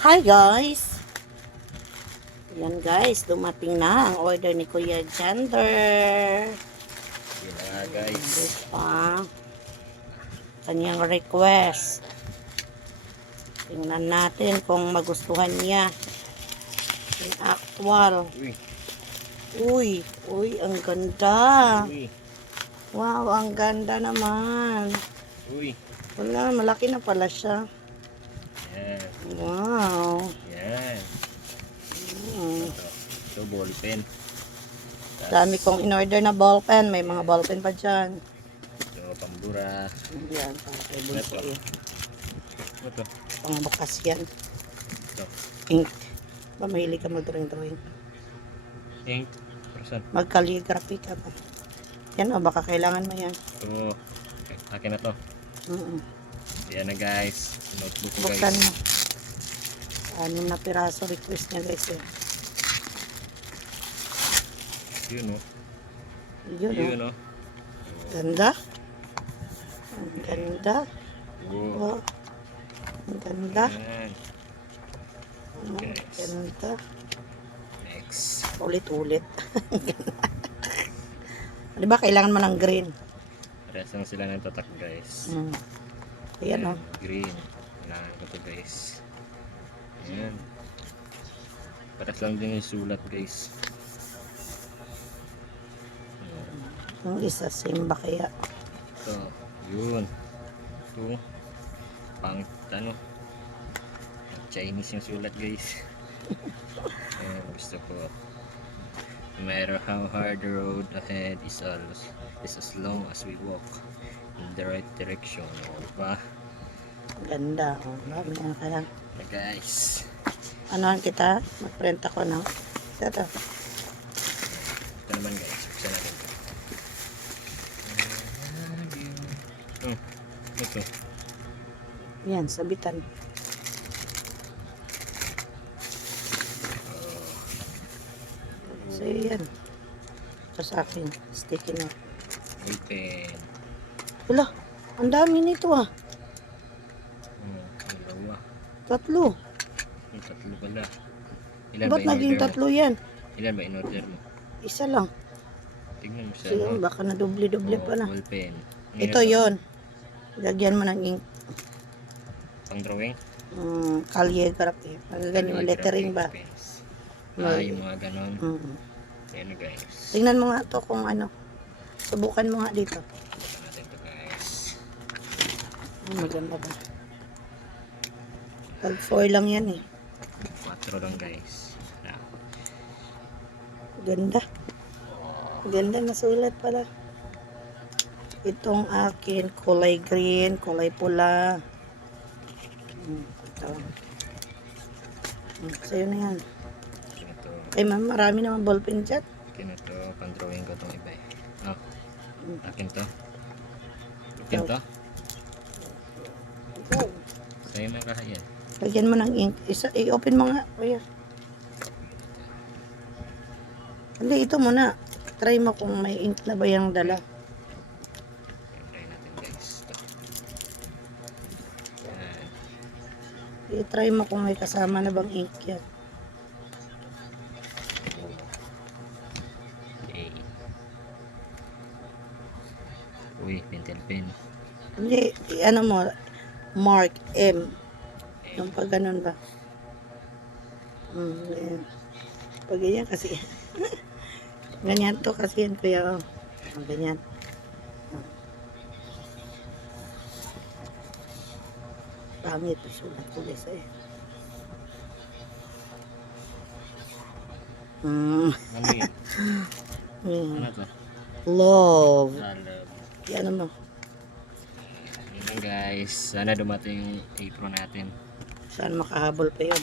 Hi guys! Yan guys, dumating na ang order ni Kuya Jander. Yun na nga guys. Ito pa. Kanyang request. Tingnan natin kung magustuhan niya. Yung actual. Uy. Uy, ang ganda. Uy. Wow, ang ganda naman. Uy. Wala, malaki na pala siya. Yan. Wow. Yan. Hmm. Ito ball pen. Dami kong in-order na ballpen. May mga ballpen pa dyan. Ito pambura. Yan, para kay Bunso. Ito. Pangbukas yan. Ito. Ink. Ba, mahilig ka mag-drawing-drawing. Ink. Person. Mag-calligraphy ka ba? Yan o, baka kailangan mo yan. Ito. Akin na to. Yan na guys. Notebook ko Buksan guys. mo. 6 na piraso request niya guys. Eh. Yun o. Yun o. Yun o. Ganda. Ang ganda. Wow. Oh. Ang ganda. Yan. Ang Guys. ganda. Next. Ulit-ulit. Di ba kailangan mo ng green? Parehas lang sila ng tatak guys. Ayan o. Green. Kailangan ko to guys. Ayan. Parehas lang din yung sulat guys. Yung isa same ba kaya? Ito. Yun. Ito. Pang ano. Chinese yung sulat guys. Ayan, gusto ko. No matter how hard the road ahead is as long as we walk in the right direction. O, diba? Ganda. O, dami na kaya. Guys. Anohan kita? Mag-print ako na. Ito. Ito naman guys. Buksan natin ito. Ito. Yan, sabitan. So, yan. Ito sa akin. Sticky note. Open. Wala. Ang dami nito ah. Dalawa. 3. Yung tatlo pala. Ilan Ba't ba naging in-order 3 yan? mo? Ilan ba in-order mo? Isa lang. Tignan mo siya. Sige, baka na doble-doble pa na. Ball pen. Ito yon. Lagyan mo ng ink. Pang drawing? Calligraphy. Magaganyan mo. Lettering ba? Yung mga ganon. Ayan na guys. Tingnan mo nga to kung ano. Subukan mo nga dito. Tignan natin ito guys. Maganda ba? Tag 4 lang yan eh. 4 lang guys. Ganda. Ganda na sulat pala. Itong akin, kulay green, kulay pula. Ito. Sa'yo na yan. Ito. Ay, ma'am, marami naman ballpen dyan. Akin ito. Pang drawing ko itong iba eh. Oh. Akin to. Akin to. Sa'yo man kaya. Lagyan mo ng ink. I-open mo nga. Kuya. Hindi, ito muna. Try mo kung may ink na ba yung dala. Try natin guys. Ito. Yan. I-try mo kung may kasama na bang ink yan. Okay. Uy, pentel pen. Hindi, ano mo, Mark M. Yung pag ganun ba? Ayan. Pag ganyan kasi. Ganyan to kasi yan, kuya. Ganyan. Pangit, sulat ko guys eh. Ano yun? Ano to? Love. Love. Yan mo. Yun lang guys. Sana dumating yung apron natin. Saan makahabol pa yun?